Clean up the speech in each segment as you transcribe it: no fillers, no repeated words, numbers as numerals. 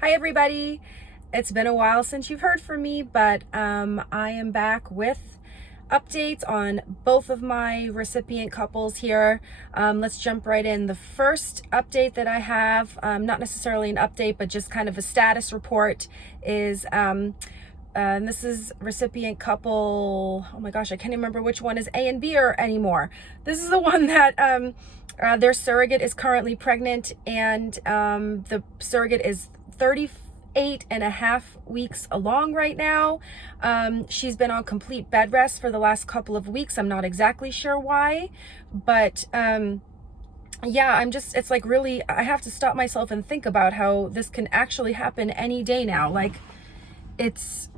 Hi everybody. It's been a while since you've heard from me, but I am back with updates on both of my recipient couples here. Let's jump right in. The first update that I have, not necessarily an update, but just kind of a status report, is and this is recipient couple, oh my gosh, I can't remember which one is A and B anymore. This is the one that their surrogate is currently pregnant, and the surrogate is 38.5 weeks along right now. She's been on complete bed rest for the last couple of weeks. I'm not exactly sure why, but yeah, it's like really, I have to stop myself and think about how this can actually happen any day now. Like, it's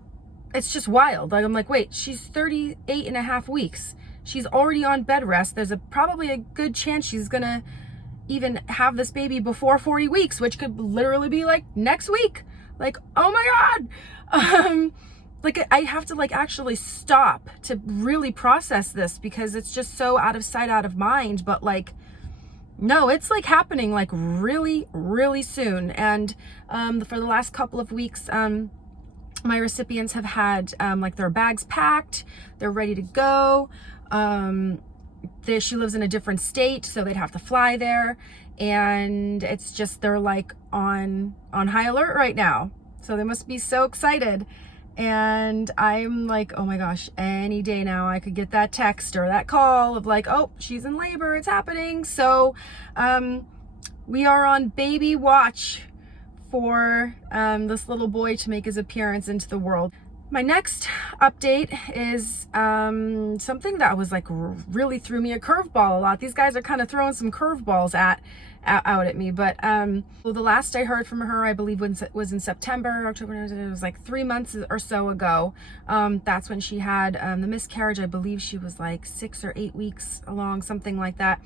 just wild. Like, I'm like, wait, she's 38.5 weeks. She's already on bed rest. There's probably a good chance she's gonna even have this baby before 40 weeks, which could literally be like next week. Like, oh my God. Like, I have to like actually stop to really process this, because it's just so out of sight, out of mind. But like, no, it's like happening like really, really soon. And for the last couple of weeks, my recipients have had like their bags packed, they're ready to go. She lives in a different state, so they'd have to fly there, and it's just, they're like on high alert right now. So they must be so excited. And I'm like, oh my gosh, any day now I could get that text or that call of like, oh, she's in labor, it's happening. So we are on baby watch for this little boy to make his appearance into the world. My next update is something that was like really threw me a curveball a lot. These guys are kind of throwing some curveballs out at me. But well, the last I heard from her, I believe, was in September, October. It was like 3 months or so ago. That's when she had the miscarriage. I believe she was like 6 or 8 weeks along, something like that.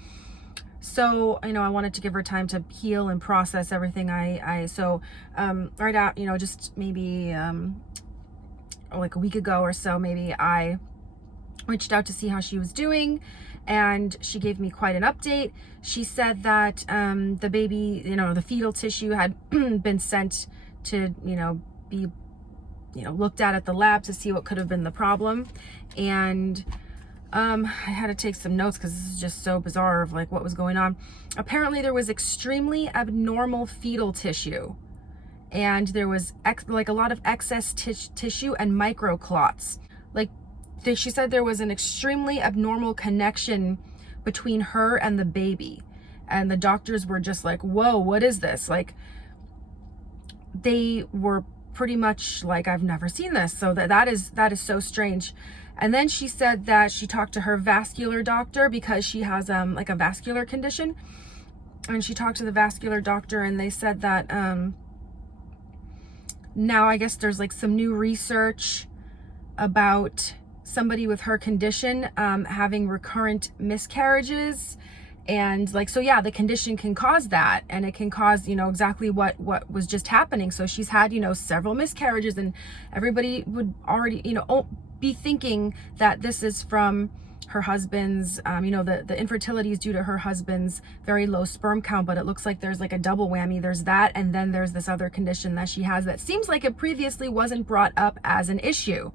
So, I wanted to give her time to heal and process everything. Right out, just maybe like a week ago or so, maybe, I reached out to see how she was doing, and she gave me quite an update. She said that the baby, the fetal tissue had been sent to, be, looked at the lab to see what could have been the problem. And I had to take some notes because this is just so bizarre of like what was going on. Apparently there was extremely abnormal fetal tissue, and there was like a lot of excess tissue and microclots. Like, she said there was an extremely abnormal connection between her and the baby, and the doctors were just like, whoa, what is this? Like, they were pretty much like, I've never seen this. So that is so strange. And then she said that she talked to her vascular doctor because she has like a vascular condition, and she talked to the vascular doctor, and they said that now I guess there's like some new research about somebody with her condition having recurrent miscarriages. And like, so yeah, the condition can cause that, and it can cause, exactly what was just happening. So she's had, several miscarriages, and everybody would already, be thinking that this is from her husband's, the infertility is due to her husband's very low sperm count, but it looks like there's like a double whammy. There's that, and then there's this other condition that she has that seems like it previously wasn't brought up as an issue,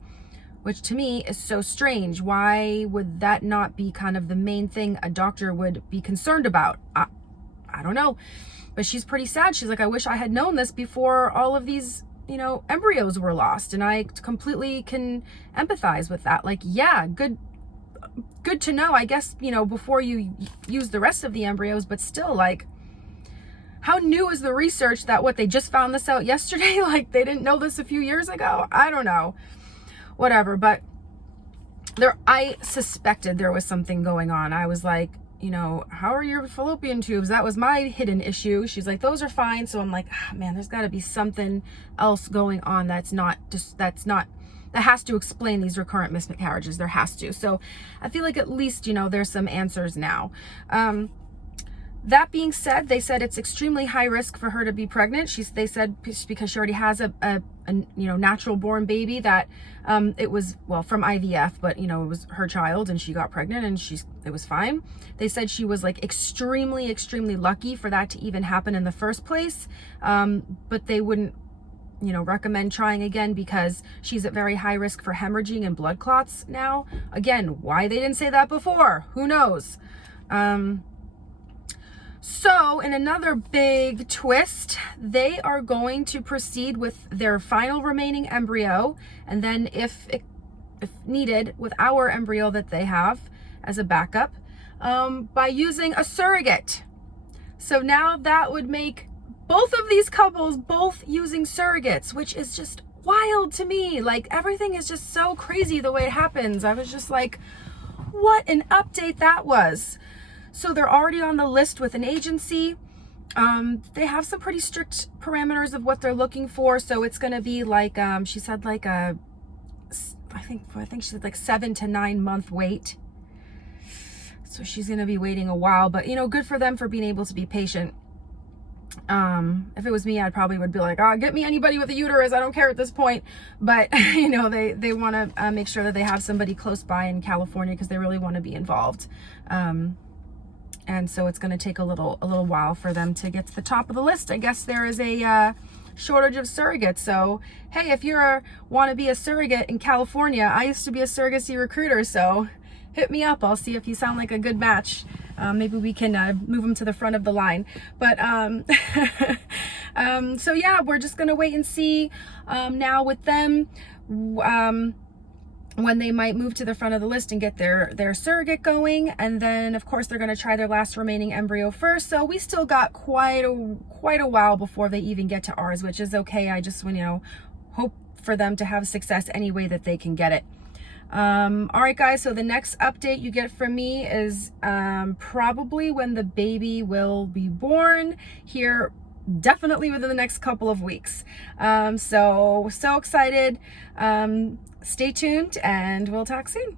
which to me is so strange. Why would that not be kind of the main thing a doctor would be concerned about? I don't know, but she's pretty sad. She's like, I wish I had known this before all of these embryos were lost. And I completely can empathize with that. Like, yeah, good to know, I guess, before you use the rest of the embryos. But still, like, how new is the research that they just found this out yesterday? Like, they didn't know this a few years ago? I don't know, whatever. But I suspected there was something going on. I was like, how are your fallopian tubes? That was my hidden issue. She's like, those are fine. So I'm like, man, there's got to be something else going on that has to explain these recurrent miscarriages. There has to. So I feel like at least, there's some answers now. That being said, they said it's extremely high risk for her to be pregnant. They said because she already has a natural born baby that it was, well, from IVF, but it was her child, and she got pregnant, and it was fine. They said she was like extremely lucky for that to even happen in the first place. But they wouldn't recommend trying again because she's at very high risk for hemorrhaging and blood clots now. Again, why they didn't say that before, who knows? So in another big twist, they are going to proceed with their final remaining embryo, and then if needed, with our embryo that they have as a backup, by using a surrogate. So now that would make both of these couples both using surrogates, which is just wild to me. Like, everything is just so crazy the way it happens. I was just like, what an update that was. So they're already on the list with an agency. They have some pretty strict parameters of what they're looking for. So it's going to be like, she said like I think she said like 7 to 9 month wait. So she's going to be waiting a while, but good for them for being able to be patient. If it was me, I probably would be like, get me anybody with a uterus. I don't care at this point. But, they want to make sure that they have somebody close by in California because they really want to be involved. And so it's going to take a little while for them to get to the top of the list. I guess there is a shortage of surrogates. So, hey, if you want to be a surrogate in California, I used to be a surrogacy recruiter, so hit me up. I'll see if you sound like a good match. Maybe we can move them to the front of the line. But so yeah, we're just gonna wait and see now with them when they might move to the front of the list and get their surrogate going, and then of course they're gonna try their last remaining embryo first. So we still got quite a while before they even get to ours, which is okay. I just hope for them to have success any way that they can get it. All right, guys, so the next update you get from me is probably when the baby will be born here, definitely within the next couple of weeks. So excited. Stay tuned and we'll talk soon.